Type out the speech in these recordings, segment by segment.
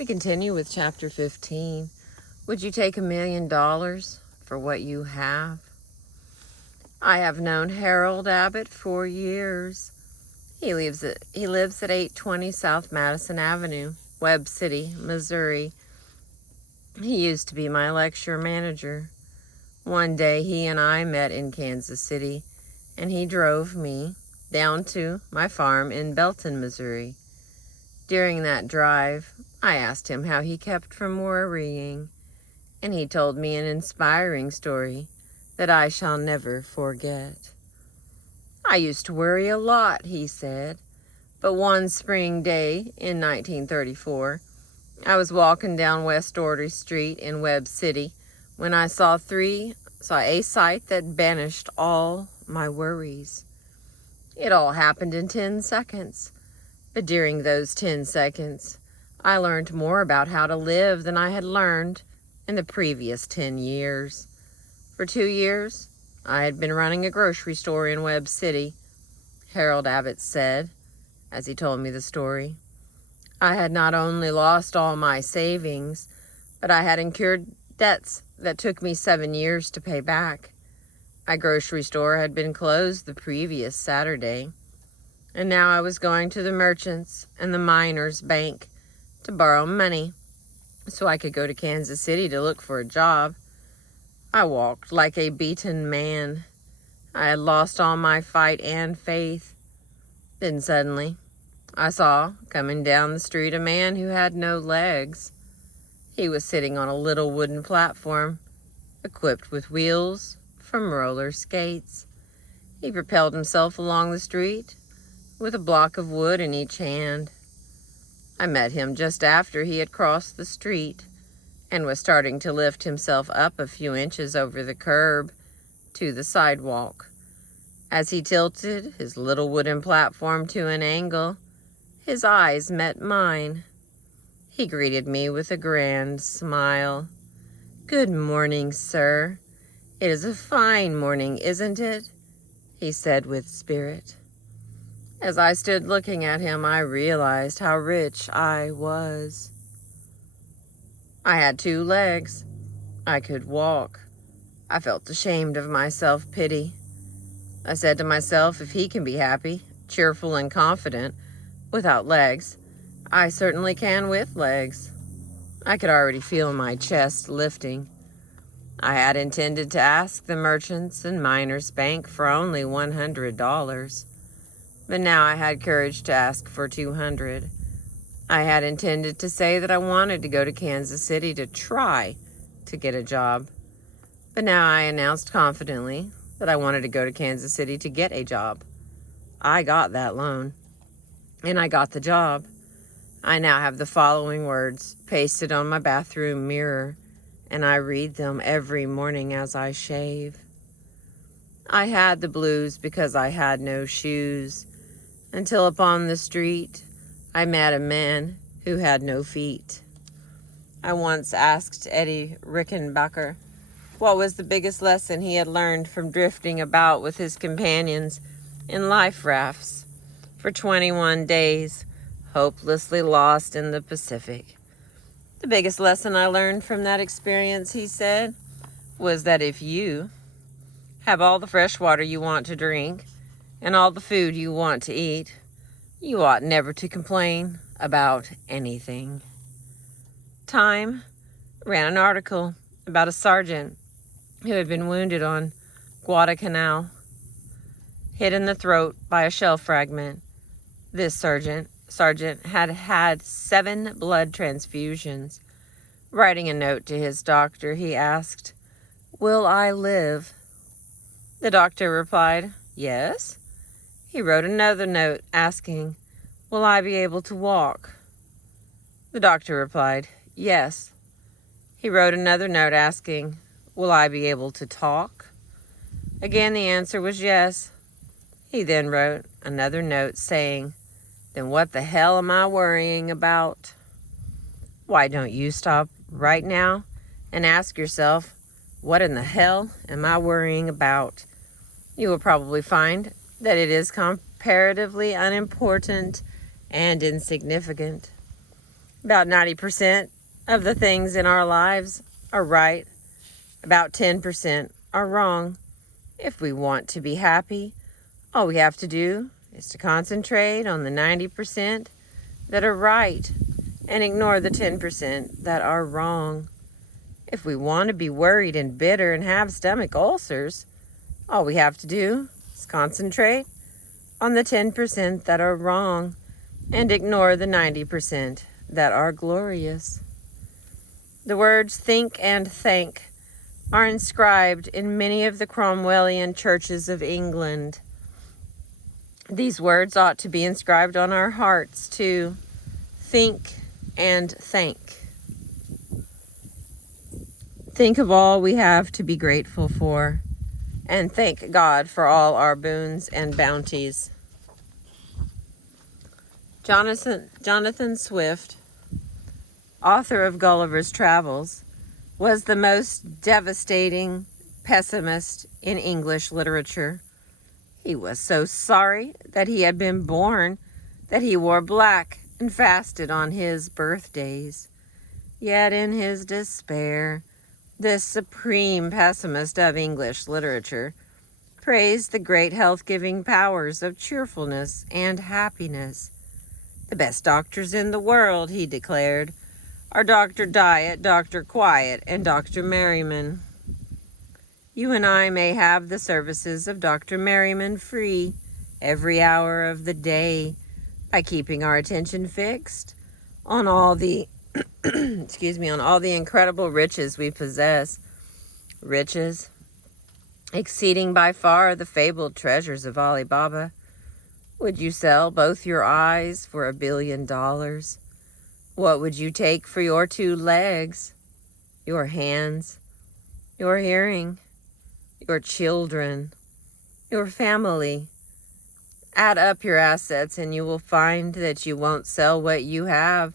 We continue with chapter 15. Would you take $1 million for what you have? I have known Harold Abbott for years. He lives at 820 South Madison Avenue, Webb City, Missouri. He used to be my lecture manager. One day he and I met in Kansas City, and he drove me down to my farm in Belton, Missouri. During that drive, I asked him how he kept from worrying, and he told me an inspiring story that I shall never forget. I used to worry a lot, he said, but one spring day in 1934, I was walking down West Doherty Street in Webb City when I saw a sight that banished all my worries. It all happened in 10 seconds. But during those 10 seconds, I learned more about how to live than I had learned in the previous 10 years. For 2 years, I had been running a grocery store in Webb City, Harold Abbott said, as he told me the story. I had not only lost all my savings, but I had incurred debts that took me 7 years to pay back. My grocery store had been closed the previous Saturday, and now I was going to the Merchants and the Miners Bank to borrow money so I could go to Kansas City to look for a job. I walked like a beaten man. I had lost all my fight and faith. Then suddenly, I saw coming down the street a man who had no legs. He was sitting on a little wooden platform, equipped with wheels from roller skates. He propelled himself along the street with a block of wood in each hand. I met him just after he had crossed the street and was starting to lift himself up a few inches over the curb to the sidewalk. As he tilted his little wooden platform to an angle, his eyes met mine. He greeted me with a grand smile. "Good morning, sir. It is a fine morning, isn't it?" he said with spirit. As I stood looking at him, I realized how rich I was. I had 2 legs. I could walk. I felt ashamed of my self-pity. I said to myself, if he can be happy, cheerful, and confident without legs, I certainly can with legs. I could already feel my chest lifting. I had intended to ask the Merchants and Miners Bank for only $100. But now I had courage to ask for $200. I had intended to say that I wanted to go to Kansas City to try to get a job. But now I announced confidently that I wanted to go to Kansas City to get a job. I got that loan, and I got the job. I now have the following words pasted on my bathroom mirror, and I read them every morning as I shave. I had the blues because I had no shoes, until upon the street I met a man who had no feet. I once asked Eddie Rickenbacker what was the biggest lesson he had learned from drifting about with his companions in life rafts for 21 days, hopelessly lost in the Pacific. The biggest lesson I learned from that experience, he said, was that if you have all the fresh water you want to drink and all the food you want to eat, you ought never to complain about anything. Time ran an article about a sergeant who had been wounded on Guadalcanal, hit in the throat by a shell fragment. This sergeant had had 7 blood transfusions. Writing a note to his doctor, he asked, "Will I live?" The doctor replied, "Yes." He wrote another note asking, "Will I be able to walk?" The doctor replied, "Yes." He wrote another note asking, "Will I be able to talk?" Again, the answer was yes. He then wrote another note saying, "Then what the hell am I worrying about?" Why don't you stop right now and ask yourself, what in the hell am I worrying about? You will probably find that it is comparatively unimportant and insignificant. About 90% of the things in our lives are right. About 10% are wrong. If we want to be happy, all we have to do is to concentrate on the 90% that are right and ignore the 10% that are wrong. If we want to be worried and bitter and have stomach ulcers, all we have to do is concentrate on the 10% that are wrong and ignore the 90% that are glorious. The words think and thank are inscribed in many of the Cromwellian churches of England. These words ought to be inscribed on our hearts too. Think and thank. Think of all we have to be grateful for, and thank God for all our boons and bounties. Jonathan Swift, author of Gulliver's Travels, was the most devastating pessimist in English literature. He was so sorry that he had been born that he wore black and fasted on his birthdays. Yet in his despair, this supreme pessimist of English literature praised the great health-giving powers of cheerfulness and happiness. The best doctors in the world, he declared, are Dr. Diet, Dr. Quiet, and Dr. Merriman. You and I may have the services of Dr. Merriman free every hour of the day by keeping our attention fixed on all the on all the incredible riches we possess. Riches exceeding by far the fabled treasures of Alibaba. Would you sell both your eyes for $1 billion? What would you take for your 2 legs, your hands, your hearing, your children, your family? Add up your assets and you will find that you won't sell what you have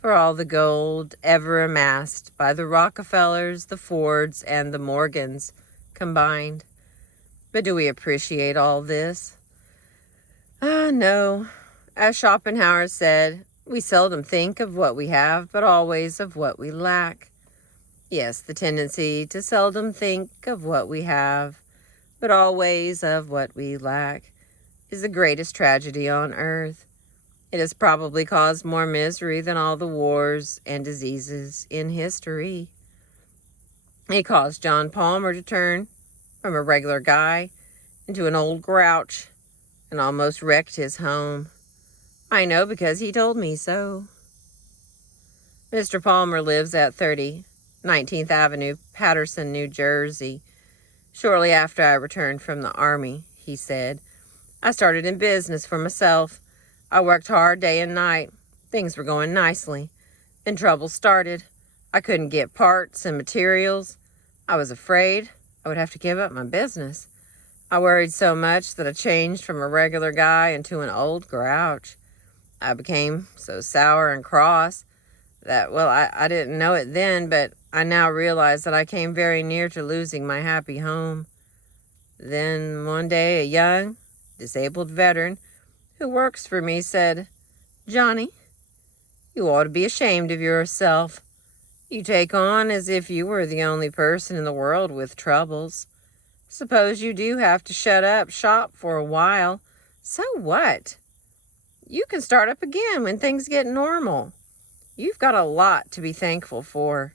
for all the gold ever amassed by the Rockefellers, the Fords, and the Morgans combined. But do we appreciate all this? No. As Schopenhauer said, we seldom think of what we have, but always of what we lack. Yes, the tendency to seldom think of what we have, but always of what we lack, is the greatest tragedy on earth. It has probably caused more misery than all the wars and diseases in history. It caused John Palmer to turn from a regular guy into an old grouch and almost wrecked his home. I know because he told me so. Mr. Palmer lives at 30 19th Avenue, Patterson, New Jersey. Shortly after I returned from the Army, he said, I started in business for myself. I worked hard day and night. Things were going nicely. Then trouble started. I couldn't get parts and materials. I was afraid I would have to give up my business. I worried so much that I changed from a regular guy into an old grouch. I became so sour and cross that, well, I didn't know it then, but I now realize that I came very near to losing my happy home. Then one day a young, disabled veteran who works for me said, Johnny, you ought to be ashamed of yourself. You take on as if you were the only person in the world with troubles. Suppose you do have to shut up shop for a while. So what? You can start up again when things get normal. You've got a lot to be thankful for,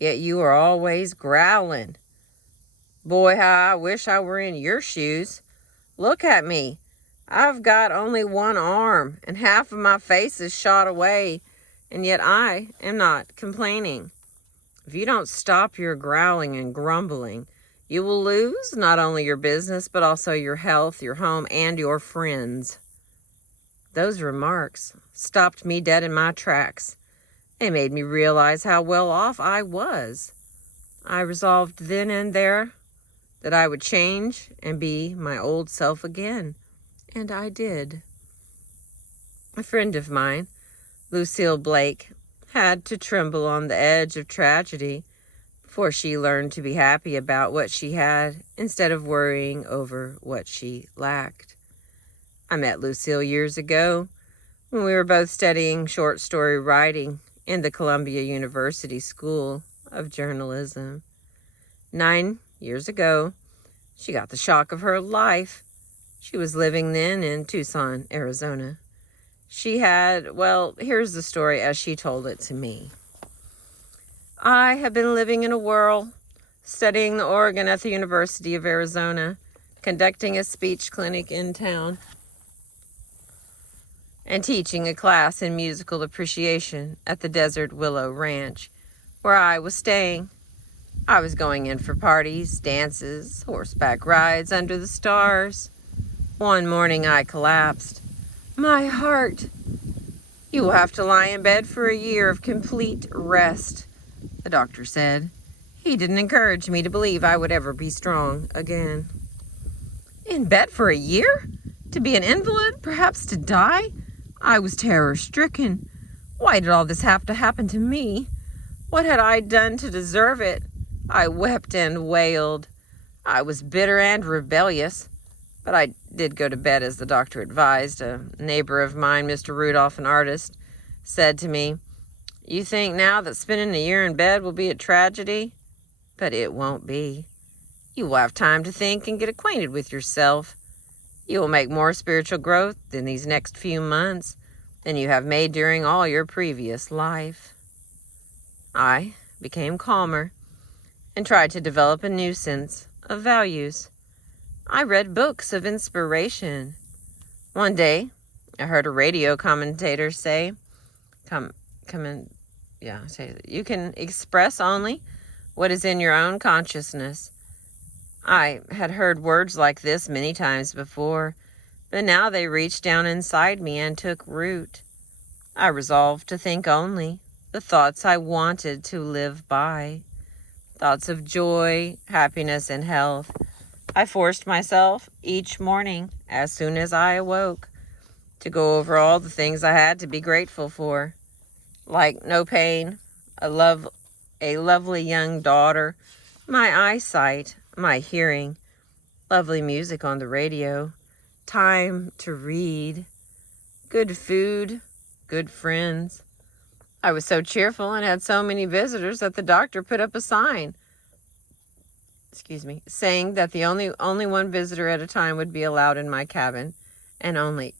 yet you are always growling. Boy, how I wish I were in your shoes. Look at me. I've got only one arm, and half of my face is shot away, and yet I am not complaining. If you don't stop your growling and grumbling, you will lose not only your business, but also your health, your home, and your friends. Those remarks stopped me dead in my tracks. They made me realize how well off I was. I resolved then and there that I would change and be my old self again. And I did. A friend of mine, Lucille Blake, had to tremble on the edge of tragedy before she learned to be happy about what she had instead of worrying over what she lacked. I met Lucille years ago when we were both studying short story writing in the Columbia University School of Journalism. 9 years ago, she got the shock of her life. She was living then in Tucson, Arizona. Here's the story as she told it to me. I have been living in a whirl, studying the organ at the University of Arizona, conducting a speech clinic in town, and teaching a class in musical appreciation at the Desert Willow Ranch, where I was staying. I was going in for parties, dances, horseback rides under the stars. One morning I collapsed. My heart! You will have to lie in bed for a year of complete rest, the doctor said. He didn't encourage me to believe I would ever be strong again. In bed for a year? To be an invalid? Perhaps to die? I was terror-stricken. Why did all this have to happen to me? What had I done to deserve it? I wept and wailed. I was bitter and rebellious, but I did go to bed as the doctor advised. A neighbor of mine, Mr. Rudolph, an artist, said to me, "You think now that spending a year in bed will be a tragedy? But it won't be. You will have time to think and get acquainted with yourself. You will make more spiritual growth in these next few months than you have made during all your previous life." I became calmer and tried to develop a new sense of values. I read books of inspiration. One day, I heard a radio commentator say, you can express only what is in your own consciousness. I had heard words like this many times before, but now they reached down inside me and took root. I resolved to think only the thoughts I wanted to live by. Thoughts of joy, happiness, and health. I forced myself each morning, as soon as I awoke, to go over all the things I had to be grateful for, like no pain, a lovely young daughter, my eyesight, my hearing, lovely music on the radio, time to read, good food, good friends. I was so cheerful and had so many visitors that the doctor put up a sign, saying that the only one visitor at a time would be allowed in my cabin, and only,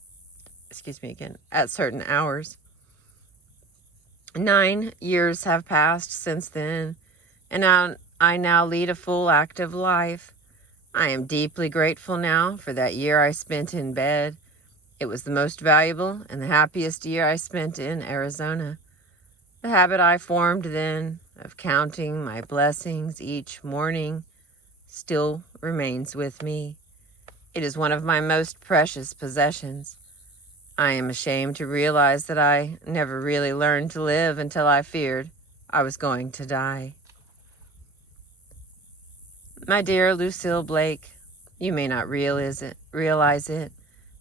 at certain hours. 9 years have passed since then, and I now lead a full, active life. I am deeply grateful now for that year I spent in bed. It was the most valuable and the happiest year I spent in Arizona. The habit I formed then of counting my blessings each morning still remains with me. It is one of my most precious possessions. I am ashamed to realize that I never really learned to live until I feared I was going to die. My dear Lucille Blake, you may not realize it,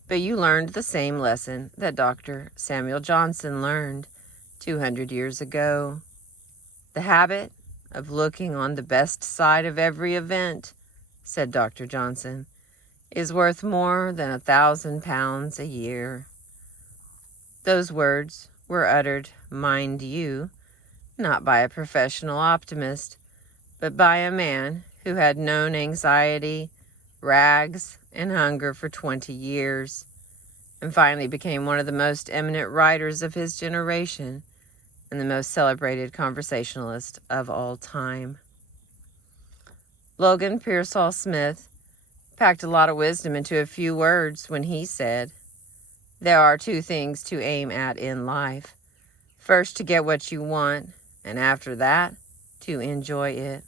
but you learned the same lesson that Dr. Samuel Johnson learned 200 years ago. The habit of looking on the best side of every event, said Dr. Johnson, is worth more than 1,000 pounds a year. Those words were uttered, mind you, not by a professional optimist, but by a man who had known anxiety, rags, and hunger for 20 years, and finally became one of the most eminent writers of his generation and the most celebrated conversationalist of all time. Logan Pearsall Smith packed a lot of wisdom into a few words when he said, "There are 2 things to aim at in life. First, to get what you want, and after that, to enjoy it.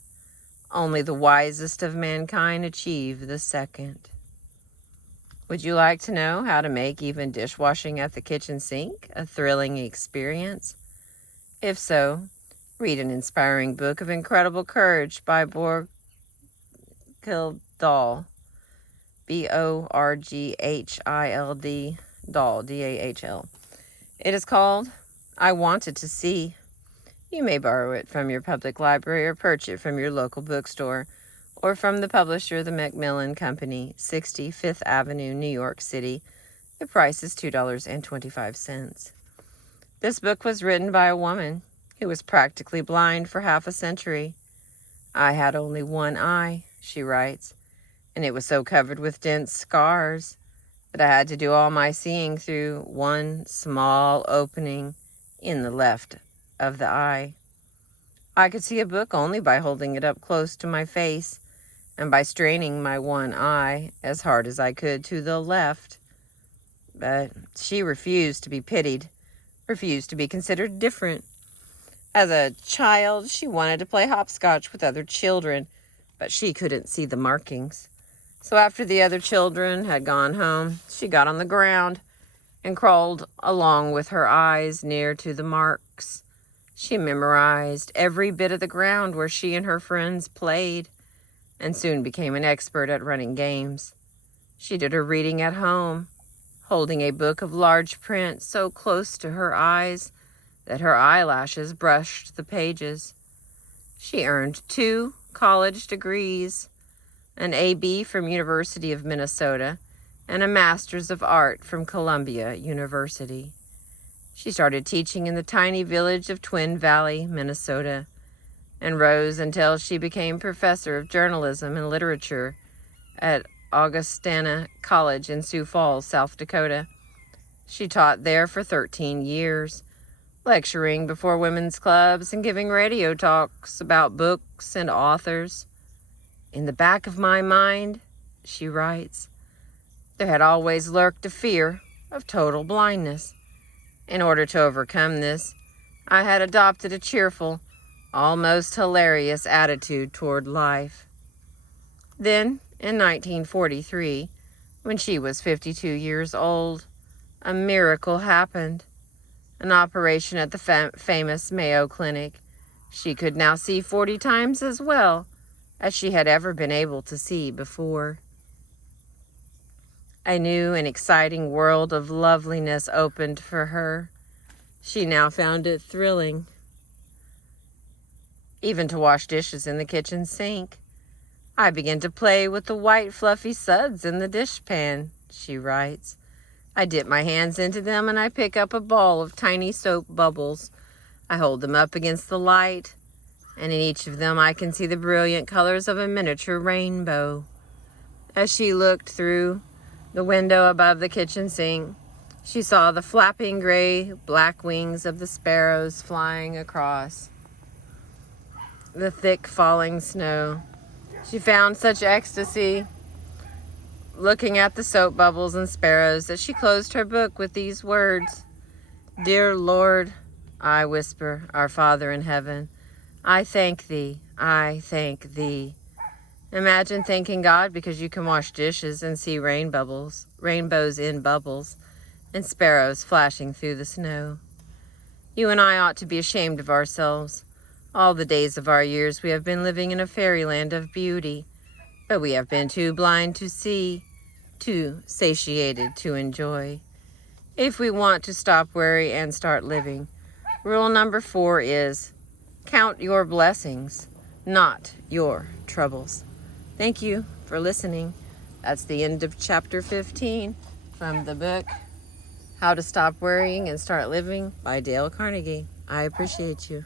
Only the wisest of mankind achieve the second." Would you like to know how to make even dishwashing at the kitchen sink a thrilling experience? If so, read an inspiring book of incredible courage by Borghild Dahl, Borghild Dahl, Dahl. It is called I Wanted to See. You may borrow it from your public library or purchase it from your local bookstore or from the publisher, the Macmillan Company, 60 Fifth Avenue, New York City, The price is $2.25. This book was written by a woman who was practically blind for half a century. I had only one eye, she writes, and it was so covered with dense scars that I had to do all my seeing through one small opening in the left of the eye. I could see a book only by holding it up close to my face and by straining my one eye as hard as I could to the left. But she refused to be pitied, refused to be considered different. As a child, she wanted to play hopscotch with other children, but she couldn't see the markings. So after the other children had gone home, she got on the ground and crawled along with her eyes near to the marks. She memorized every bit of the ground where she and her friends played, and soon became an expert at running games. She did her reading at home, holding a book of large print so close to her eyes that her eyelashes brushed the pages. She earned 2 college degrees, an A.B. from University of Minnesota, and a Master's of Art from Columbia University. She started teaching in the tiny village of Twin Valley, Minnesota, and rose until she became professor of journalism and literature at Augustana College in Sioux Falls, South Dakota. She taught there for 13 years, lecturing before women's clubs and giving radio talks about books and authors. In the back of my mind, she writes, there had always lurked a fear of total blindness. In order to overcome this, I had adopted a cheerful, almost hilarious attitude toward life. Then, in 1943, when she was 52 years old, a miracle happened. An operation at the famous Mayo Clinic. She could now see 40 times as well as she had ever been able to see before. A new and exciting world of loveliness opened for her. She now found it thrilling, even to wash dishes in the kitchen sink. I began to play with the white fluffy suds in the dishpan, she writes. I dip my hands into them and I pick up a ball of tiny soap bubbles. I hold them up against the light, and in each of them I can see the brilliant colors of a miniature rainbow. As she looked through the window above the kitchen sink, she saw the flapping gray-black wings of the sparrows flying across the thick falling snow. She found such ecstasy looking at the soap bubbles and sparrows that she closed her book with these words, Dear Lord, I whisper, our Father in heaven, I thank thee, I thank thee. Imagine thanking God because you can wash dishes and see rainbows in bubbles, and sparrows flashing through the snow. You and I ought to be ashamed of ourselves. All the days of our years we have been living in a fairyland of beauty, but we have been too blind to see, too satiated to enjoy. If we want to stop worry and start living, rule number 4 is, count your blessings, not your troubles. Thank you for listening. That's the end of chapter 15 from the book, How to Stop Worrying and Start Living by Dale Carnegie. I appreciate you.